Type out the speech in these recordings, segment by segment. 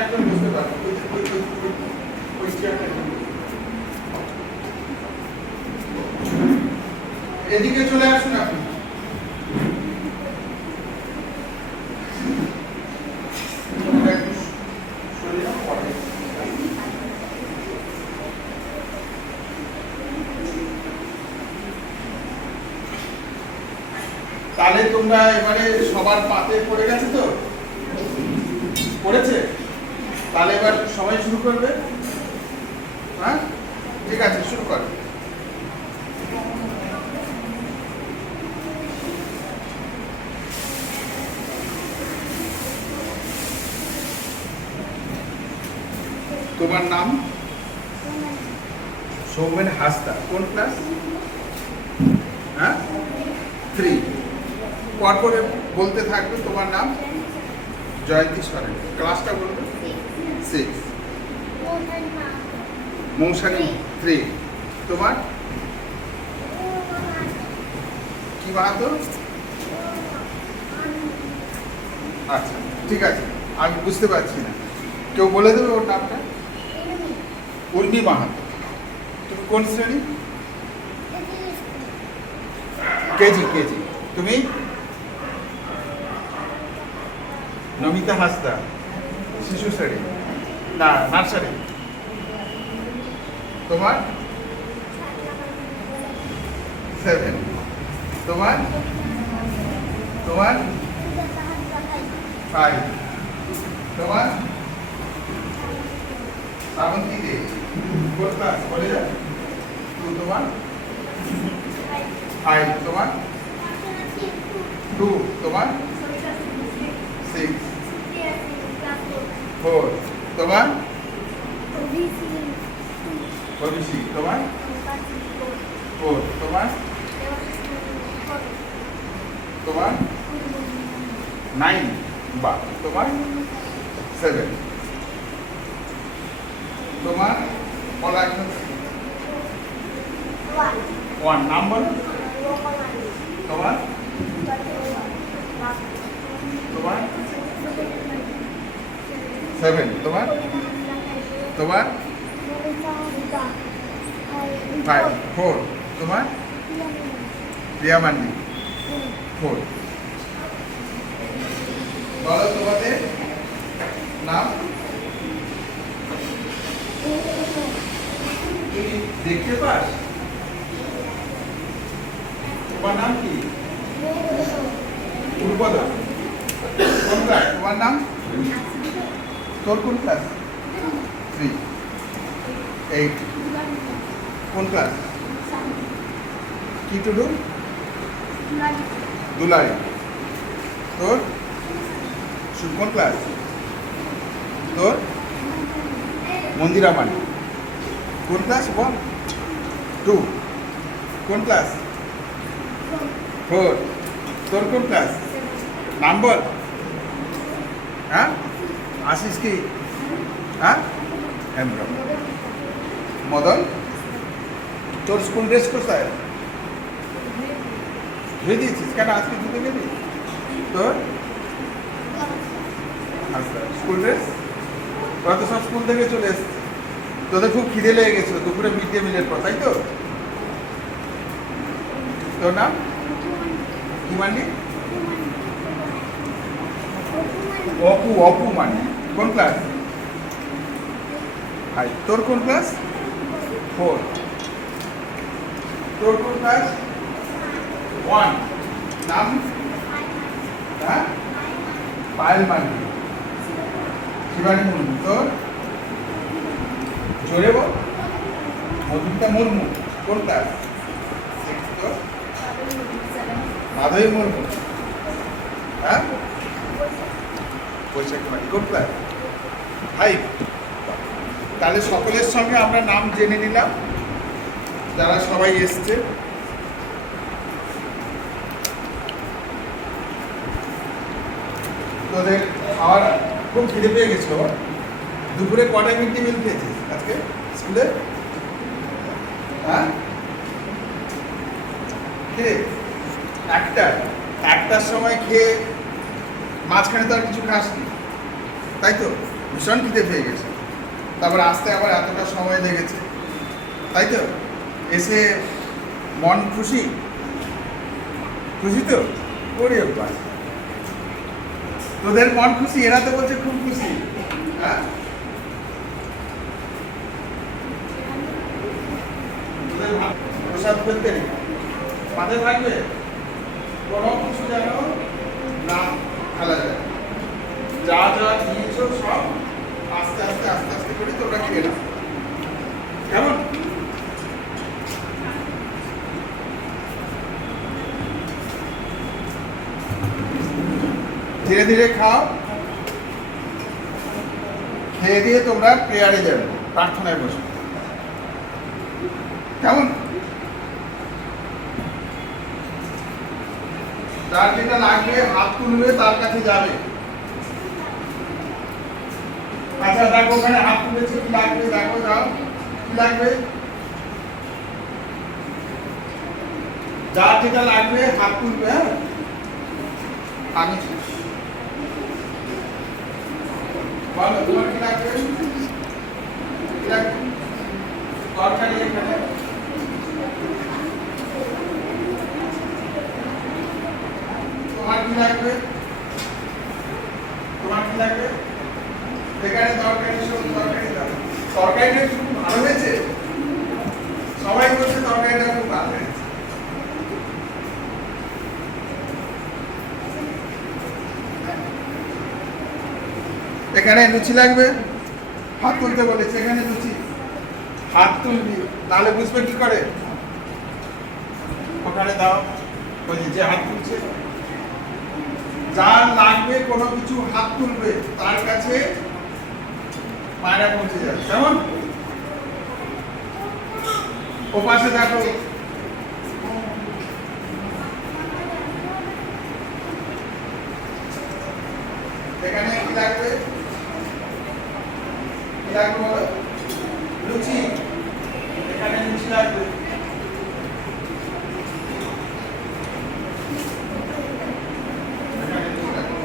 একদম বসতে পারবে। এদিকে চলে আসুন আপনি। তাহলে তোমরা এবারে সবার পাতে পড়ে গেছে তো পড়েছে তাহলে এবার সবাই শুরু করবে? হ্যাঁ? ঠিক আছে, শুরু কর। তোমার নাম? সৌমেন হাসদা। কোন ক্লাস হ্যাঁ? থ্রি পরপরে বলতে থাকবে তোমার নাম? জয়ন্তী সরেন। ক্লাসটা বলবে? সিক্স মৌসানি থ্রি তোমার কি বানাতো আচ্ছা ঠিক আছে। আমি বুঝতে পারছি না। কেউ বলে দেবে ওর নামটা? উর্মি মাহাতো। তুমি কোন শ্রেণি? KG KG. তুমি? নমিতা হাসদা, শিশু শ্রেণি। না নার্সারি তোমার? সেভেন তোমার? তোমার? ফাইভ তোমার? শ্রাবন্তী দে কোন ক্লাস বলে টু তোমার? ফাইভ তোমার? টু তোমার? সিক্স ফোর তোমার? ওবিসি তোমার? ফোর তোমার? তোমার? নাইন বা তোমার? সেভেন। তোমার? কলা ওয়ান। নাম্বার তোমার? সেভেন তোমার? তোমার? ফাইভ ফোর তোমার? প্রিয়া মান্ডি ফোর বলো তোমাদের নাম। তুমি দেখতে পাস? তোমার নাম কি? উর্বদা তোমার নাম? তোর কোন ক্লাস থ্রি এইট কোন ক্লাস কি টুডু দুলারি তোর? কোন ক্লাস তোর? মন্দিরা মানি কোন ক্লাস ওয়ান টু কোন ক্লাস ফোর তোর কোন ক্লাস নাম্বার? হ্যাঁ? আশিস কি? হ্যাঁ? হেমব্র মদন। তোর স্কুল ড্রেস কোথায়? ধুয়ে দিয়েছিস কেন? আজকে ধুতে গেলি? তোর? আচ্ছা স্কুল ড্রেস? তোরা তো সব স্কুল থেকে চলে এসছিস। তোদের খুব খিদে লেগে গেছিল, দুপুরে মিড ডে মিলের পর, তাই তো? তোর নাম? কি মান্ডি। অপু অপু মান্ডি। কোন ক্লাস? হাই, তোর কোন ক্লাস? ফোর। তোর কোন ক্লাস? ওয়ান। নাম? হ্যাঁ? পায়েল মান্ডি শিবানী মুর্মু। তোর? জোরে বল। মধুমিতা মুর্মু। কোন ক্লাস? মাধবী মুর্মু হ্যাঁ বৈশাখী মাটি কোন ক্লাস ফাইভ তাহলে সকলের সঙ্গে আমরা নাম জেনে নিলাম। যারা সবাই এসছে। তোদের খাওয়ার খুব খিদে পেয়ে গেছিল? দুপুরে কটায় মিড ডে মিল খেয়েছিস আজকে? স্কুলে? হ্যাঁ? একটা একটার সময় খেয়ে মাঝখানে তো আর কিছু খাসনি তাই তো? ভীষণ খিদে পেয়ে গেছে। তারপর আসতে আবার এতটা সময় লেগেছে। তাই তো? এসে মন খুশি? খুশি তো? ওরে বাস তোদের মন খুশি? এরা তো বলছে খুব খুশি। হ্যাঁ। প্রসাদ নেই। মাথায় থাকবে। কোনো কিছু যেন না ফেলা যায়। যা যা নিয়েছো সব আস্তে আস্তে আস্তে আস্তে করে তোমরা খেয়ে নাও। কেমন? ধীরে ধীরে খাও। খেয়ে দিয়ে তোমরা প্রেয়ারে যাবে, প্রার্থনায় বসো কেমন? যার যেটা লাগবে, হাত তুলবে, তার কাছে যাবে। আচ্ছা দেখো ওখানে হাত তুলেছে, কি লাগবে? দেখো, যাও। কি লাগবে? যার যেটা লাগবে, হাত তুলবে হ্যাঁ? আমি বলো, তোমার কি লাগবে? কি তরকারি এখানে। তোমার কি লাগবে? তোমার কি লাগবে? এখানে তরকারি সব তরকারি দাও। তরকারিটা খুব ভালো হয়েছে? সবাই বলছে তরকারিটা খুব ভালো হয়েছে। এখানে লুচি লাগবে? হাত তুলতে বলেছে, এখানে লুচি। হাত তুলবি, তাহলে বুঝবে কি করে? ওখানে দাও। যে যে হাত তুলছে। যার লাগবে কোনো কিছু হাত তুলবে, তার কাছে মায়েরা পৌঁছে যাবে। কেমন? ও পাশে দেখো। এখানে কি লাগবে? কি লাগবে বলো লুচি এখানে লুচি লাগবে এখানে লুচি লাগবে।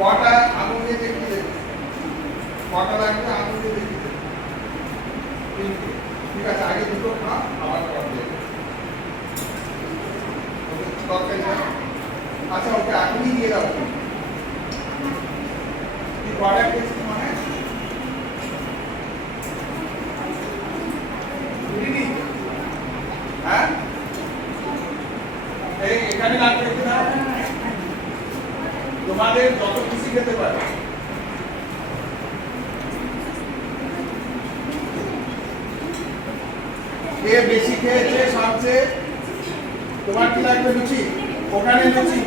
কটা আগুন দিয়ে দেখিয়ে কটা লাগবে আঙুল দিয়ে দেখিয়ে ঠিক আছে, আগে দুটো খা আবার পর দেবে। আচ্ছা ওকে এখনই দিয়ে দাও। তুই কটা খেয়েছিস মানে বুঝলি? হ্যাঁ এই এখানে লাগবে রেখে দাও তোমাদের যত খুশি খেতে পারে কে বেশি খেয়েছে সবচেয়ে তোমার কি লাগবে লুচি ওখানে লুচি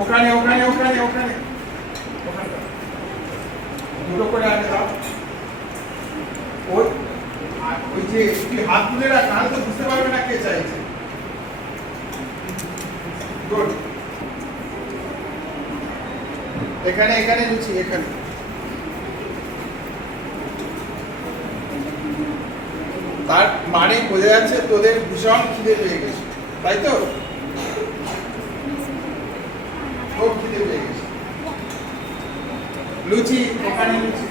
ওখানে ওখানে ওখানে ওখানে ওখানটা। দুটো করে আগে দাও ওই আর ওই যে তুই হাত তুলে রাখ, তাহলে তো বুঝতে পারবে না কে চাইছে। গুড এখানে এখানে লুচি, এখানে। তার মানে বোঝা যাচ্ছে তোদের ভীষণ খিদে পেয়ে গেছে, তাই তো? খুব খিদে পেয়ে গেছে। লুচি ওখানে লুচি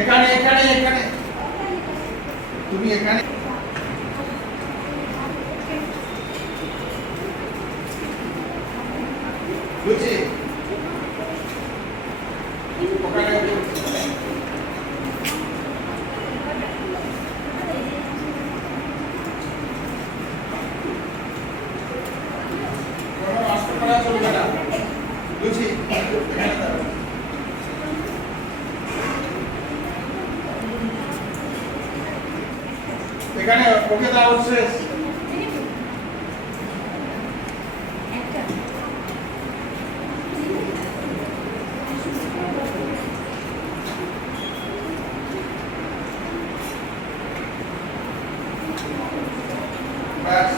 এখানে এখানে এখানে তুমি এখানে লুচি ওখানে কোনো নষ্ট করা চলবে না লুচি এখানে দাও এখানে ওকে দাও শেষ ব্যাস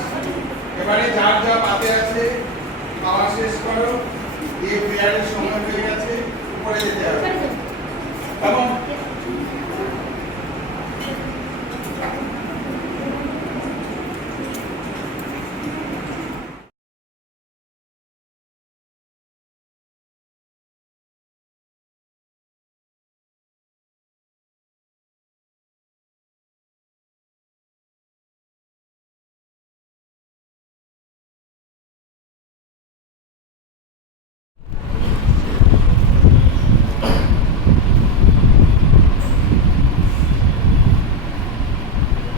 এবারে যার যা পাতে আছে খাওয়া শেষ করো দিয়ে প্রেয়ারের সময় হয়ে গেছে উপরে যেতে হবে এবং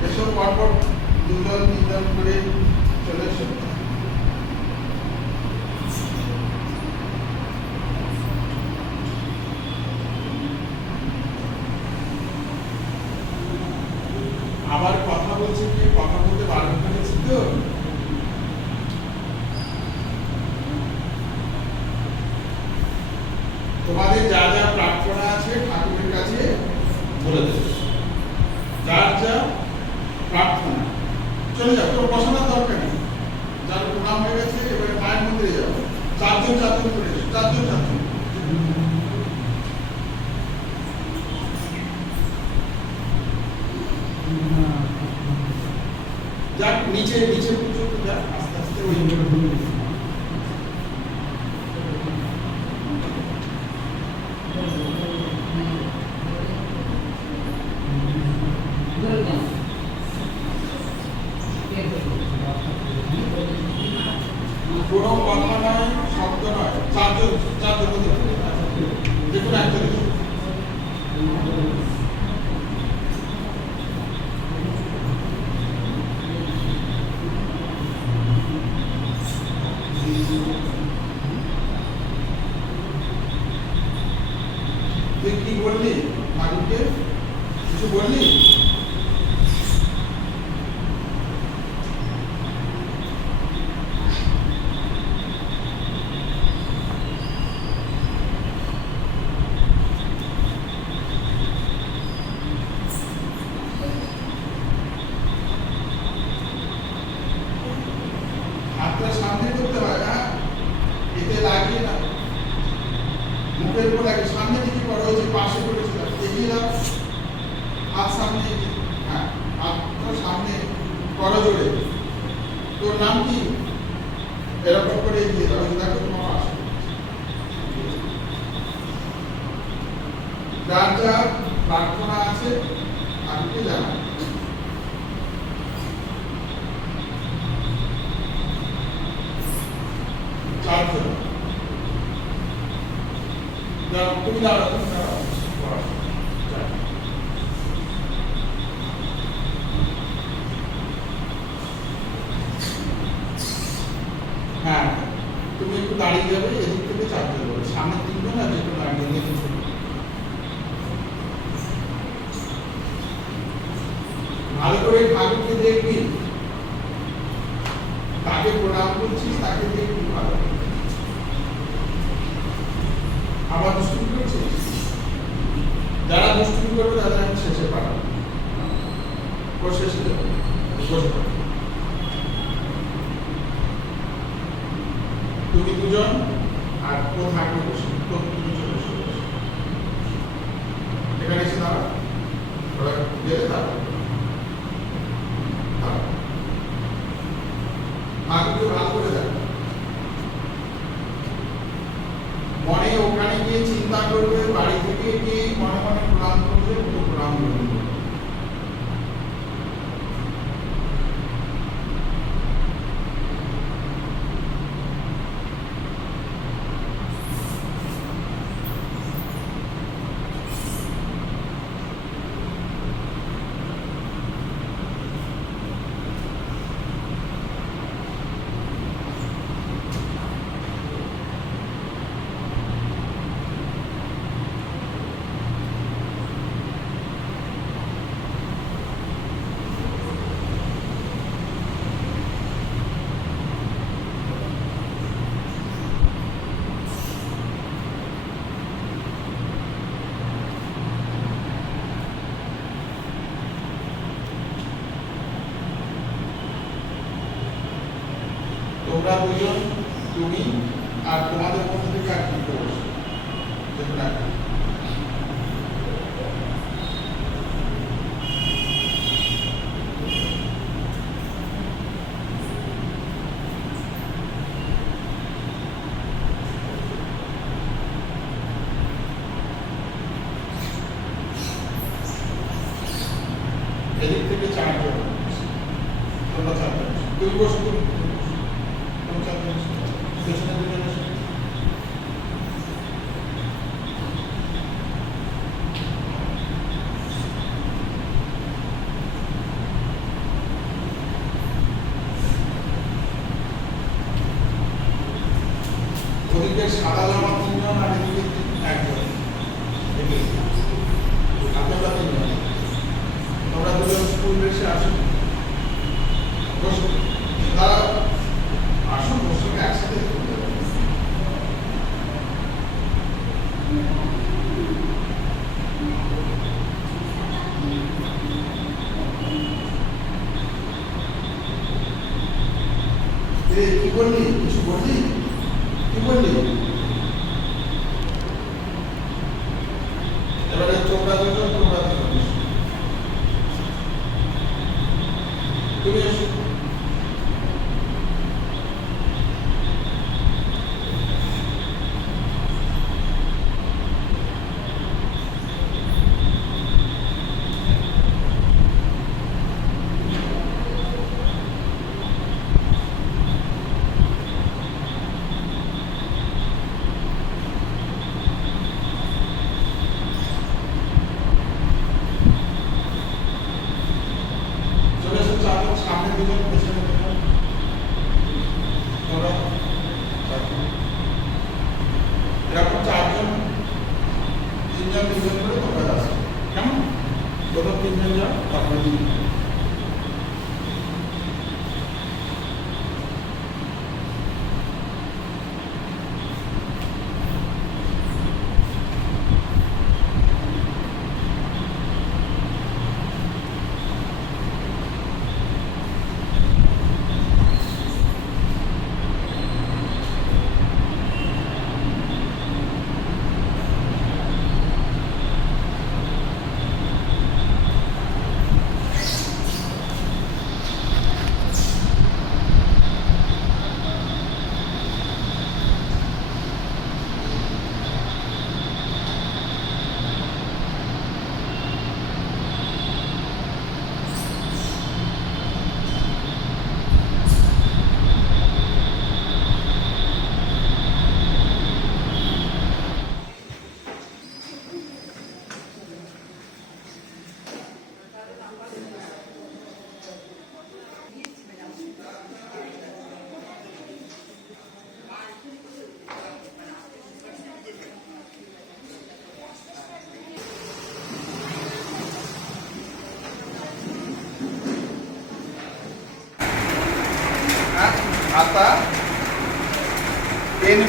এসো পরপর দুজন তিনজন করে চলে এসো আবার কথা বলছি কি কথা বলতে বারণ করেছি তো তোমাদের যা যা প্রার্থনা আছে ঠাকুরের কাছে বলে দেবে যার যা প্রার্থনা চলে যাও তোর বসানোর দরকার নেই যার প্রণাম হয়ে গেছে এবারে যাবে চারজন চারজন করে চারজন চারজন। যাক নিচে নিচে পর্যন্ত যাক আস্তে দুজন আর কোথায় বসে? তো তুমি বসে। এখানে মনে ওখানে গিয়ে চিন্তা করবে, বাড়ি থেকে গিয়ে মনে মনে প্রাণ করবে প্রণাম করবে। তোমরা দুজন তুমি আর তোমাদের মধ্যে থেকে আর কি করব পরিবেশে আসুন। তারা আসুন দর্শকে একসাথে।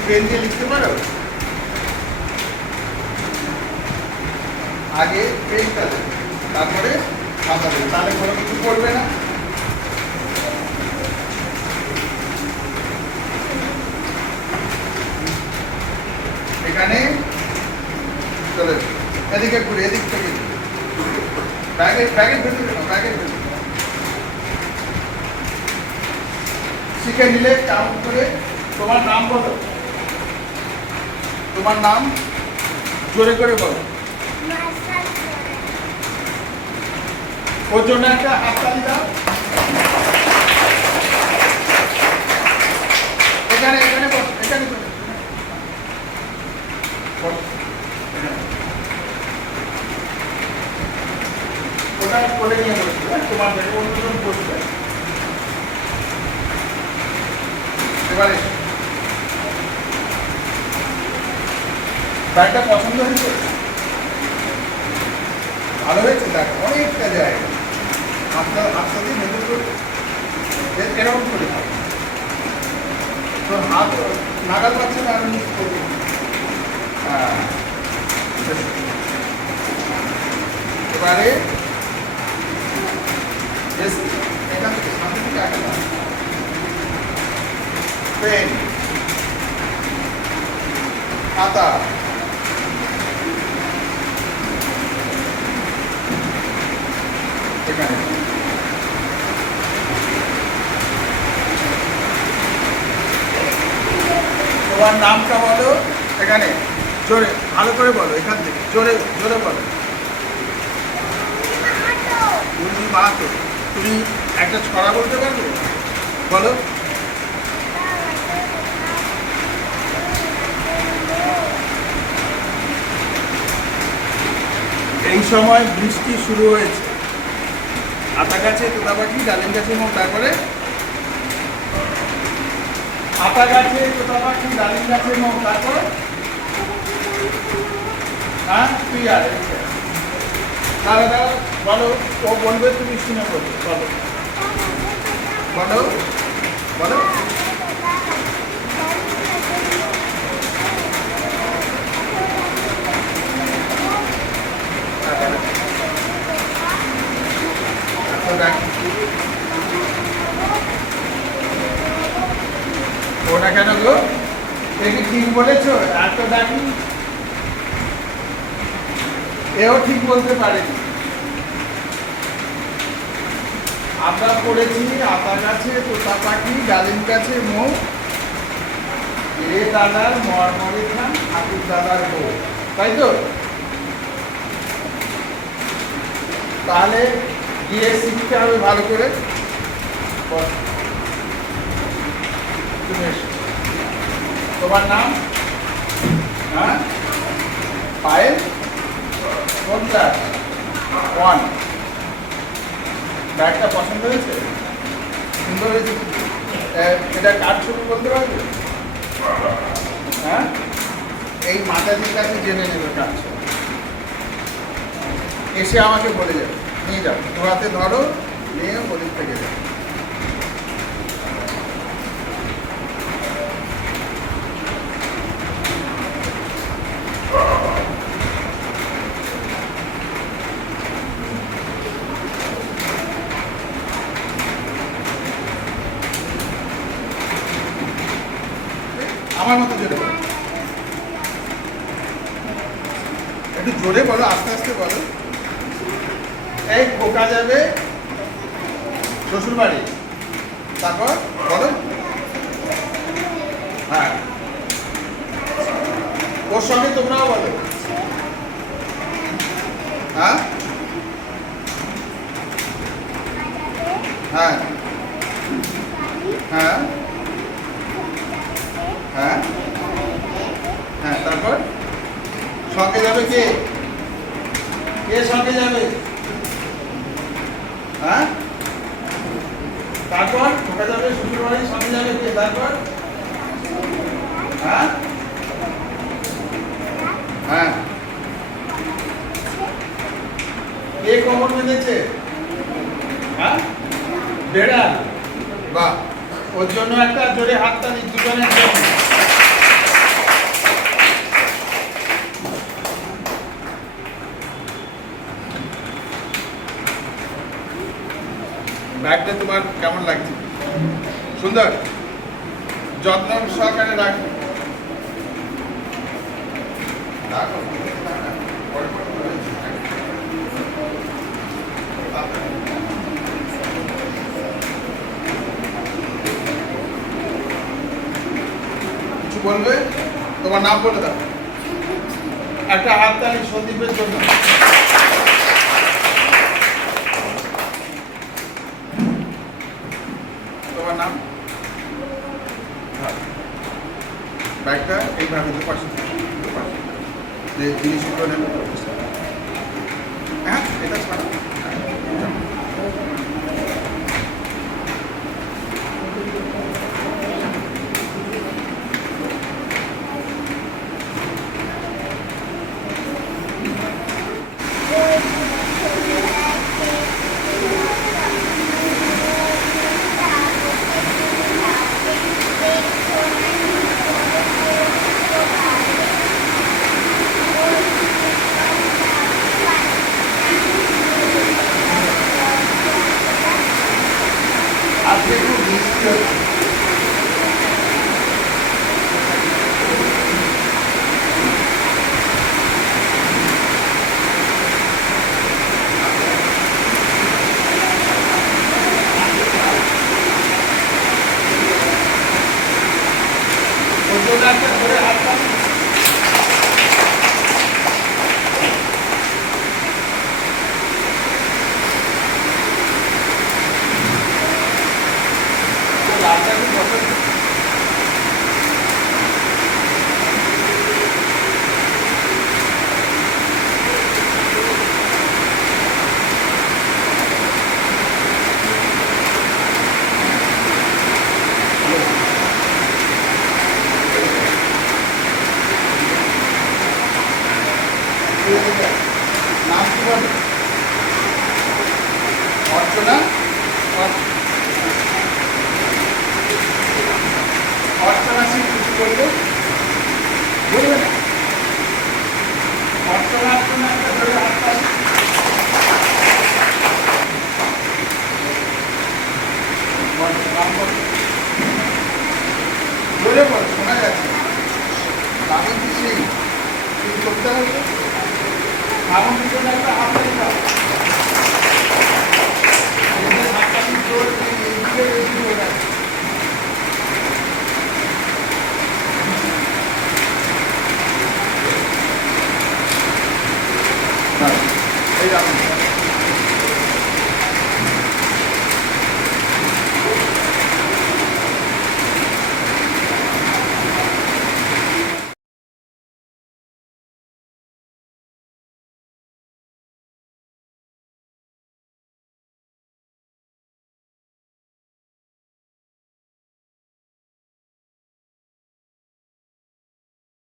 পেন দিয়ে লিখতে পারো? আগে পেনটা দেবে তারপরে খাতা দেবে তাহলে কোনো কিছু করবে না। এখানে চলে এদিকে ঘুরে, এদিক থেকে ব্যাগের ব্যাগের ভেতরে না ব্যাগের ভেতরে শিখে নিলে কাউন্ট করে তোমার নাম বলো। তোমার নাম জোরে করে বলো ওর জন্য একটা দাও এখানে এখানে এখানে। ওটা করে নিয়ে বসবে হ্যাঁ? তোমার অন্যজন বসবে এবারে ব্যাগটা পছন্দ হয়েছে? ভালো হয়েছে? দেখ, অনেকটা জায়গা। হাতটা হাতটা দিয়ে ভেতর করে এরকম করে। তোর হাত নাগাল পাচ্ছে না আমি করবি হ্যাঁ। এবারে এখান থেকে সামনে থেকে আগে পেন। খাতা তোমার নামটা বলো। এখানে। জোরে, ভালো করে বলো, এখান থেকে। জোরে জোরে বলো। উর্মি মাহাতো তুমি একটা ছড়া বলতে পারবে? বলো। এই সময় বৃষ্টি শুরু হয়েছে। আতা গাছে তোতা পাখি ডালিম গাছে এবং তারপরে আতা গাছে তোতা পাখি ডালিম গাছে এবং তারপর হ্যাঁ তুই আর দাঁড়া দাঁড়া, বলো, ও বলবে, তুমি শুনে বলো বলো। বলো বলো। এখন ওটা কেন গো? কি ঠিক বলেছ? এত ডাকি এও ঠিক বলতে পারেনি আমরা পড়েছি আতা গাছে তোতা পাখি, ডালিম গাছে মৌ। এ দাদার মরমরে খান, ঠাকুর দাদার বউ। তাই তো? তাহলে গিয়ে শিখতে হবে ভালো করে। তোমার নাম? হ্যাঁ? পায়েল কোন ওয়ান ব্যাগটা পছন্দ হয়েছে? সুন্দর হয়েছে এটা কার ছবি বলতে পারবে? হ্যাঁ? এই মাতাজির কাছে জেনে নেবে ছবি। এসে আমাকে বলে যাবে। নিয়ে যাও। দু হাতে ধরো, নিয়ে ওদিক থেকে যাও। আমার মতো জোরে একটু জোরে বলো, আস্তে আস্তে বলো। এই খোকা যাবে শ্বশুর তারপর বলো হ্যাঁ। ওর সঙ্গে তোমরাও বলো। হ্যাঁ? হ্যাঁ। হ্যাঁ। হ্যাঁ। হ্যাঁ তারপর সঙ্গে যাবে কে? কে সঙ্গে যাবে? হ্যাঁ? তারপর ওটা যাবে যাবে কে তারপর? হ্যাঁ? হ্যাঁ। কে কবর বেঁধেছে? হ্যাঁ? বেড়া বাহ। ওর জন্য একটা জোরে হাততালি দুজনের জন্য। ব্যাগটা তোমার কেমন লাগছে? সুন্দর? যত্ন সহকারে রাখ। কিছু বলবে? তোমার নাম বলে দাও। একটা হাততালি সন্দীপের জন্য। বাইকটা এইভাবে কিন্তু পার্সেন্ট যে জিনিসগুলো নেবেন হ্যাঁ এটা ছাড়া।